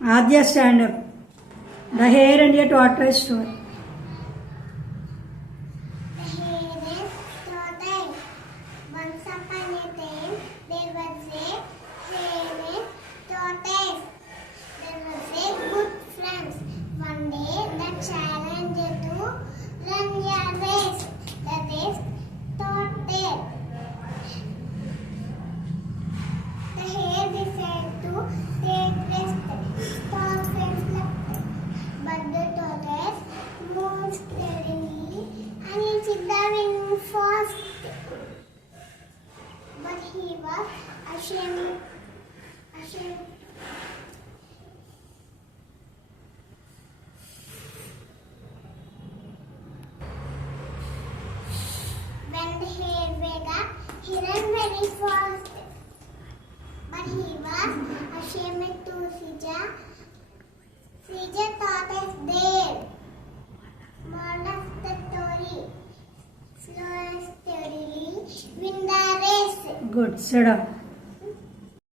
Aadhya, stand up. The hare and a tortoise story. The hare is tortoise. Once upon a time, there was a hare and tortoise. There was a good friends. One day, the challenged to run a race. The race tortoise. The hare decided to take rest. Stop and slept. But the tortoise moved steadily and he hit the wind fast. But he was ashamed. When the hare woke up, he ran very fast. But he was ashamed to see the tortoise there. Moral of the story: slow and steadily win the race. Good. Sit down.